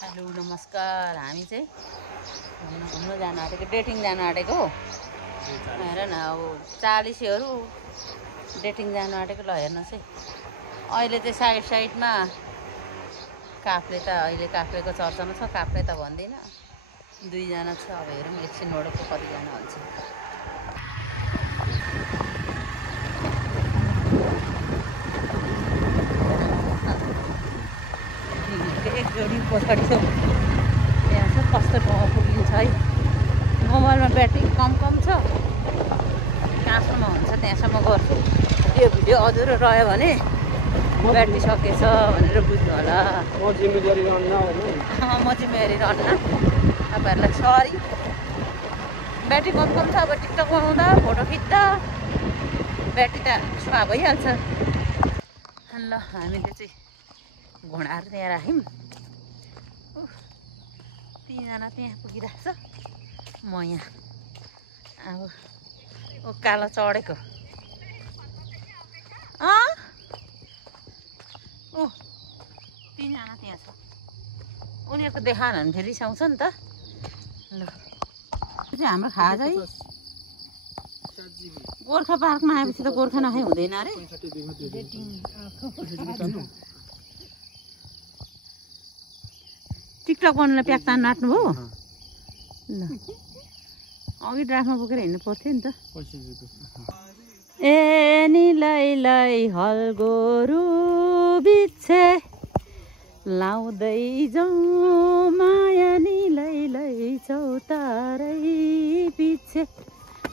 Hello नमस्कार। हामी चाहिँ घुम्न जान आँटेको, डेटिङ जान आँटेको हो। हेर न, अब 40हरू डेटिङ जान आँटेको। ल हेर्नुहोस् है, अहिले चाहिँ साइडमा काफ्ले त अहिले काफ्लेको चर्चामा छ। काफ्ले त भन्दिनँ, 2 जना छ। अब हेरौँ एकछिनबाट चाहिँ कतिजना हुन्छ। एक जोडी पछाडि छ, त्यहाँ छ। कस्तो ठाउँमा पुगिन्छ है। मोबाइलमा ब्याट्री कम छ, कहाँसम्म हुन्छ त्यहाँसम्म गर्छु। यो भिडियो अधुरो रह्यो भने ब्याट्री सकेछ भनेर बुझ्नु होला। म जिम्मेवारी रहन्न, तपाईँहरूलाई सरी। ब्याट्री कम छ। अब टिकटक बनाउँदा फोटो खिच्दा ब्याट्री त सुहा भइहाल्छ। ल हामीले चाहिँ घोडाहरू त्यहाँ राख्यौँ। 3 जना त्यहाँ पुगिरहेको छ। म यहाँ अब उकालो चढेको। 3 जना त्यहाँ छ। उनीहरूको देखाएन भने फेरि रिसाउँछ नि त। ल हाम्रो खाजा है गोर्खा पार्कमा आएपछि त गोर्खा नखाइ हुँदैन अरे। टिकटक बनाउन प्याक तान नाट्नु भयो। ल अघि ड्राफ्टमा बोकेर हिँड्नु पर्थ्यो नि त। ए निलै हल गोरु बिच्छे लाउँदै जाउँ माया निलै चौतारै पिछे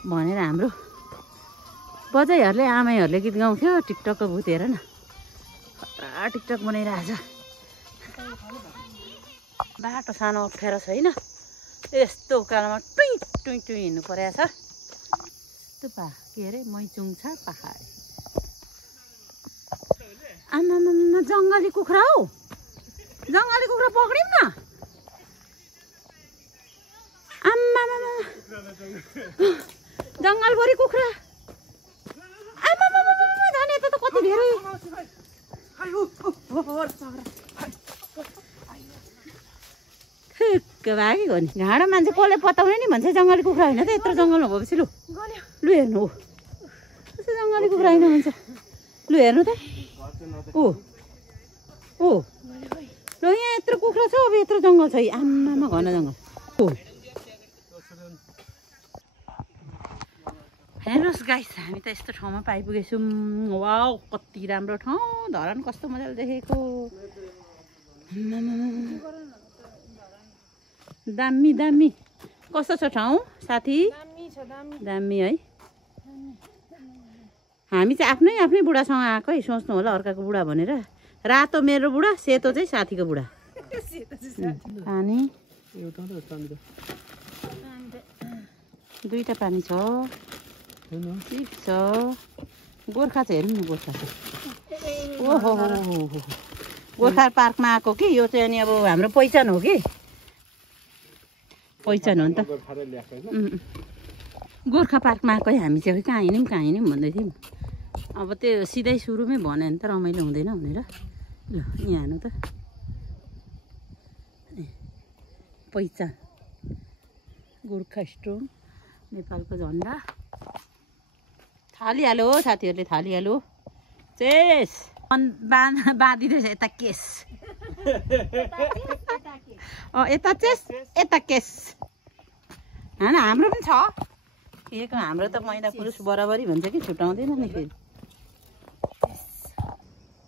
भनेर हाम्रो बजाइहरूले आमैहरूले गीत गाउँथ्यो। टिकटकको भूत हेर न, खतरा टिकटक बनाइरहेछ। बाटो सानो अप्ठ्यारो छैन, यस्तो उकालोमा टुई हिँड्नु परेको छ। यस्तो के अरे मैचुङ छ पहाड। आमामा जङ्गली कुखुरा हौ, जङ्गली कुखुरा पक्रिम न। आमामा जङ्गलभरि कुखुरा। आमामा जाने त कति धेरै भागेको नि। घाँडो मान्छे कसले पताउने नि भन्छ जङ्गली कुखुरा होइन त। यत्रो जङ्गलमा भएपछि लु हेर्नु हो, त्यसो जङ्गली कुखुरा होइन भन्छ। लु हेर्नु त। ल यहाँ यत्रो कुखुरा छ, अब यत्रो जङ्गल छ। आमामा घन जङ्गल। हेर्नुहोस् गाइस, हामी त यस्तो ठाउँमा पाइपुगेछौँ। वाउ कति राम्रो ठाउँ। धरान कस्तो मजाले देखेको। दामी कस्तो छ ठाउँ साथी? दामी है। हामी चाहिँ आफ्नै बुढासँग आएको है। सोच्नु होला अर्काको बुढा भनेर। रातो मेरो बुढा, सेतो चाहिँ साथीको बुढा। पानी 2टा पानी छ, चिप छ। गोर्खा चाहिँ हेरौँ न, गोर्खा चाहिँ ओहो गोर्खा पार्कमा आएको कि यो चाहिँ। अनि अब हाम्रो पहिचान हो कि, पहिचान हो नि त। गोर्खा पार्कमा आएको है हामी चाहिँ। कहाँ हिँड्यौँ भन्दै थियौँ। अब त्यो सिधै सुरुमै भन्यो भने त रमाइलो हुँदैन भनेर। ल यहाँ हेर्नु त, पहिचान गोर्खा स्टोन, नेपालको झन्डा। थालिहाल्यो हो साथीहरूले, थालिहाल्यो। चेस बाँधिँदैछ यता केस। यता चेस यता केस। होइन हाम्रो पनि छ। हाम्रो त महिला पुरुष बराबरी भन्छ कि छुट्याउँदैन नि फेरि।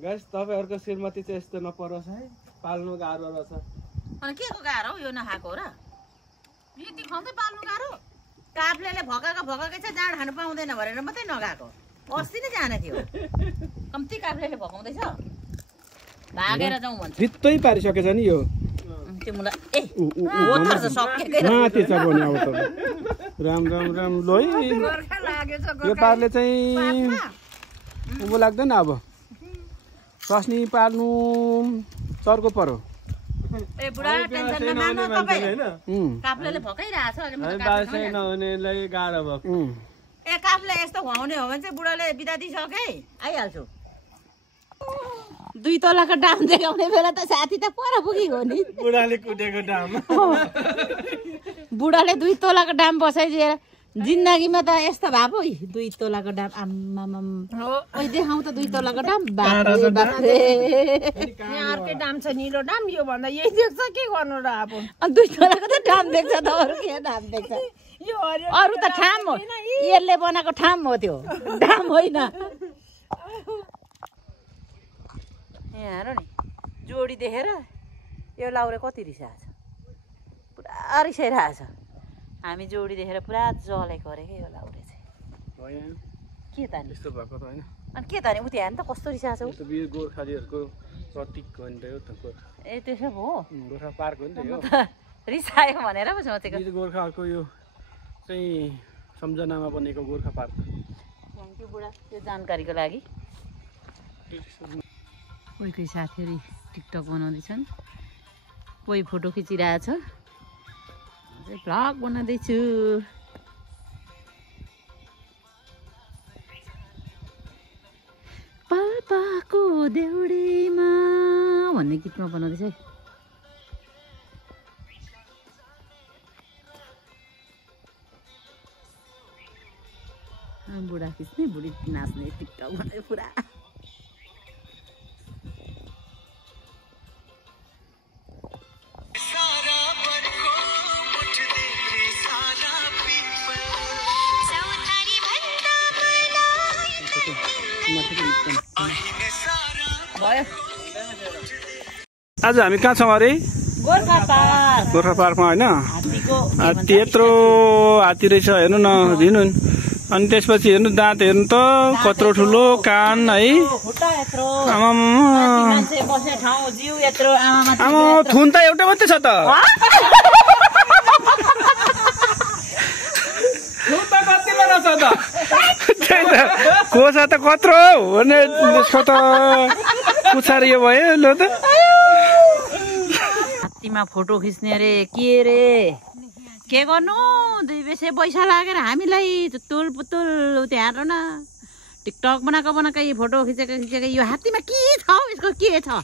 गाइस तपाईहरुको श्रीमती चाहिँ यस्तो नपरोस् है, पाल्नु गाह्रो रहेछ। अनि के को गाह्रो हो? यो नखाएको हो र? यति खुवाउँदै पाल्नु गाह्रो? काफ्लेले भगाएकै छ, जाँड खानु पाउँदैन भनेर मात्रै नगएको। अस्ति नै जाने थियो। कम्ती काफ्लेले भगाउँदैछ, भागेर जाउँ भन्छ। भित्तै पारिसकेछ नि यो। त्यो मलाई ओथर त सकेकै माथि छ पनि अब त। राम लो है। यो पारले चाहिँ उँभो लाग्दैन। अब स्वास्नी पार्नु चर्को पर्यो। ए बुढा टेन्सन नमान्नु तपाई। काफ्लेले भगाइरहेछ अनि म त काफ्ले नहुनेलाई गाह्रो भयो। ए काफ्ले यस्तो खुवाउने हो भने चाहिँ बुढाले बिदा दिइसके आइहाल्छु। 2 तोलाको डाम देखाउने बेला त साथी त पर पुगेको नि बुढाले कुटेको डाम बुढाले 2 तोलाको डाम बसाइदिएर जिन्दगीमा त यस्तो भएको 2 तोलाको डाम आम्माम ओइ देखाउ त 2 तोलाको डाम बाफ्रे बाफ्रे यहाँ अर्कै दाम छ निलो दाम यो भन्दा यही देख्छ के गर्नु र अब 2 तोलाको त डाम देख्छ त अरू के डाम देख्छ यो अरू त ठाम हो यसले बनाएको ठाम हो त्यो डाम होइन यहाँ हेर नि जोडी देखेर यो लाउरे कति रिसाएछ पुरा रिसाइरहेछ हामी जोडी देखेर पुरा जलेको अरे के यो लाउरे चाहिँ के त नि यस्तो भएको त होइन अनि के त नि उति हेर्नु त कस्तो रिसाएछ त्यो वीर गोर्खालीहरूको प्रतीक हो नि त यो त ए त्यसो पो हो गोर्खा पार्क हो नि त यो रिसायो भनेर पो सोचेको वीर गोर्खाहरूको यो चाहिँ सम्झनामा बनेको गोर्खा पार्क थ्याङ्क यू बुढा यो जानकारीको लागि कोही कोही साथीहरू टिकटक बनाउँदैछन् कोही फोटो खिचिरहेछ भ्लग बनाउँदैछु पाल्पाको देउडीमा भन्ने गीतमा बनाउँदैछ है बुढा खिच्ने बुढी नाच्ने टिकटक बनायो पुरा भयो आज हामी कहाँ छौँ अरे गोर्खा पार्क गोर्खा पार्कमा होइन हात्तीको हात्ती यत्रो हात्ती रहेछ हेर्नु न हेर्नु अनि त्यसपछि हेर्नु दाँत हेर्नु त कत्रो ठुलो कान है खुट्टा यत्रो आमामा मान्छे बस्ने ठाउँ जिउ यत्रो आमामा आमा थुन त एउटै मात्रै छ त थुन त कतिमा रहेछ त त्यही त कोसा त कत्रो भने त्यसको त पुछार यो भयो ल त हात्तीमा फोटो खिच्ने रे के गर्नु 2 पैसा पैसा लागेर हामीलाई तुल पुतुल त्यहाँ हेर्नु न टिकटक बनाएको यी फोटो खिचेको यो हात्तीमा के छ यसको के छ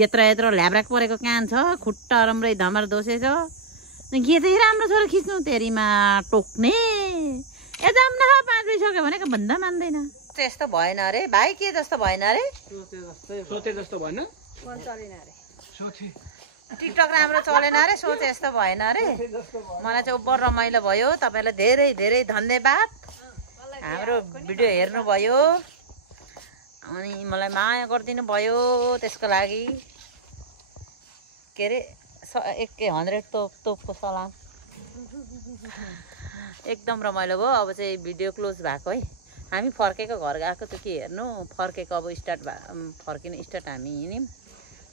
यत्रो ल्याब्राक परेको कान छ खुट्टा राम्रै धमर दोषे छ गीतै राम्रो छ खिच्नु तेरीमा टोक्ने एजाम न 5 सक्यो भनेको भन्दा मान्दैन त्यस्तो भएन अरे भाइ के जस्तो भएन अरे सोचे जस्तो भएन टिकटक राम्रो चलेन अरे सोचे यस्तो भएन अरे मलाई चाहिँ उब्बर रमाइलो भयो तपाईलाई धेरै धेरै धन्यवाद हाम्रो भिडियो हेर्नुभयो अनि मलाई माया गरिदिनु भयो त्यसको लागि के अरे 100 तोपको सलाम एकदम रमाइलो भयो अब चाहिँ भिडियो क्लोज भएको है हामी फर्केको घर गएको त के हेर्नु फर्केको अब फर्किने स्टार्ट हामी हिँड्यौँ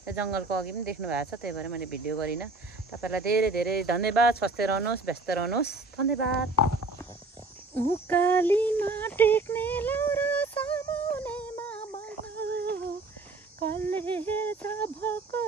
जङ्गलको अघि पनि देख्नु भएको छ त्यही भएर मैले भिडियो गरिनँ तपाईँलाई धेरै धेरै धन्यवाद स्वस्थ रहनुहोस् व्यस्त रहनुहोस् धन्यवाद उकालीमा टेक्ने लौरा सामुनेमा बन्नु कलेज भको